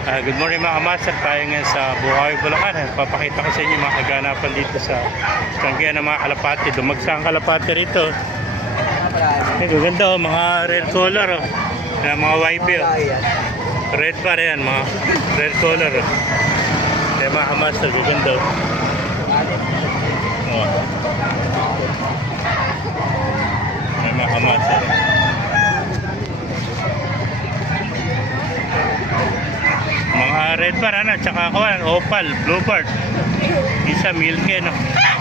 Good morning mga kamaster, tayo ngayon sa Bukawi, Bulacan. Papakita ko sa inyo mga kaganapan dito sa tanggihan ng mga kalapati. Dumagsang kalapati rito. Gaganda oh, mga red color oh. Mga YB oh. Red pa rin mga red color oh. Kaya mga kamaster, gaganda oh. Kaya mga kamaster mga red bar ano, tsaka opal, bluebird, isa milky no.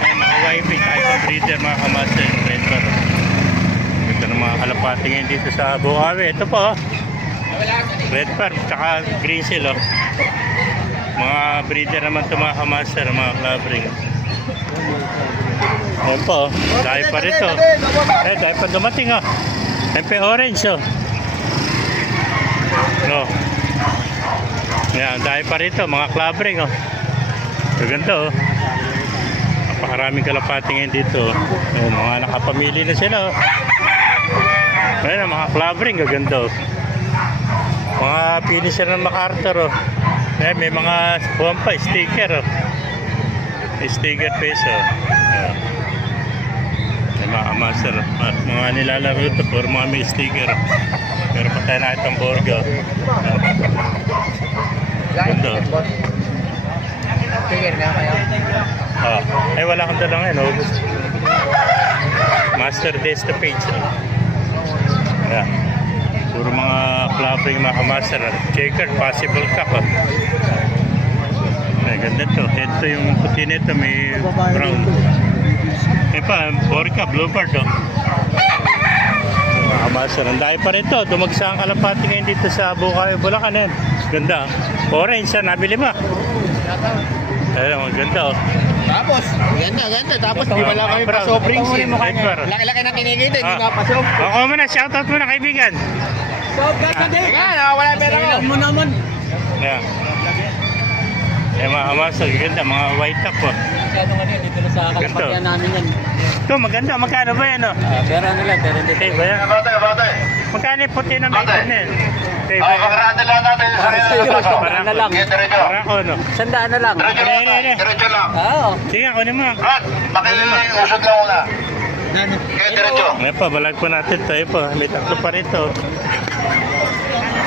Ay, mga YB, isang breeder mga kamaster, red bar. Ito ng mga kalapati ngayon dito sa Bukawi. Ito po, red bar, tsaka green seal oh. Mga breeder naman ito mga kamaster, mga clubbring. Ayan po, dahil pa rito. Dahil pa dumating oh. MP orange oh. No. Yan, dahil pa rito, mga clubbering oh. Gaganda oh. Napakaraming kalapati ngayon dito. Ayan, mga nakapamili na sila oh. Ayan, mga clubbering, gaganda oh. Mga finisher ng MacArthur oh. Ayan, may mga buwan pa, sticker oh. May sticker face oh. Ayan. May mga master oh. Mga nilalaro ito, puro mga may sticker oh. Pero patay na itong borgo oh. Ganda. Tigil nga kayo. Ay wala kang dala ngayon, August. Master Days to page. Yeah. Puro mga clubbing mga kamaster. Checkered, possible cup. Ay ganda to. Ito yung puti nito, may brown. May pa, Borka, bluebird oh. Mga kamaster. Ang dahil pa rin to. Dumagsa ang kalapati ngayon dito sa Bukawi, Bulacan yan. Ganda. Orange na nabili mo. Ayun, maganda oh. Tapos, ganda. Tapos, di ba lang kami pa-sobrang sim. Laki-laki ng kinigit, hindi nga pa-sob. Ako muna, shoutout muna kaibigan. Sob ka din. Teka, nakawala pera ko. Mo naman. Yeah. Mga kamasal, ganda, mga white top oh. Masyado nga din, dito na sa kalapatian namin yan. Ito, maganda. Magkano ba yan oh? Pera nila, pero hindi. Okay ba yan? Magkano yung puti ng bacon na yan? Okay ba yan? Pakaraan lang natin sa Sandaan na lang. Parako no? Sandaan na lang. Diretso lang. Oo. Sige, kunin mo. At, usod lang muna. Diretso. May pa, balag po natin ito. May tatlo pa rito.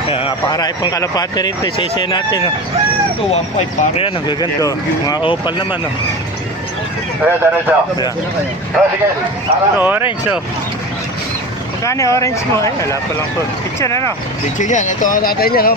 Napakarami pang kalapati rito. Isa-isa natin. Ito, 1.5 pa. Ayan, ang gaganto. Mga opal naman. Diretso. Yeah. Sige. Ito, orange oh. Magkano orange mo? Ay, wala pa lang po. Picture ano? Picture yan. Ito ang natin yan.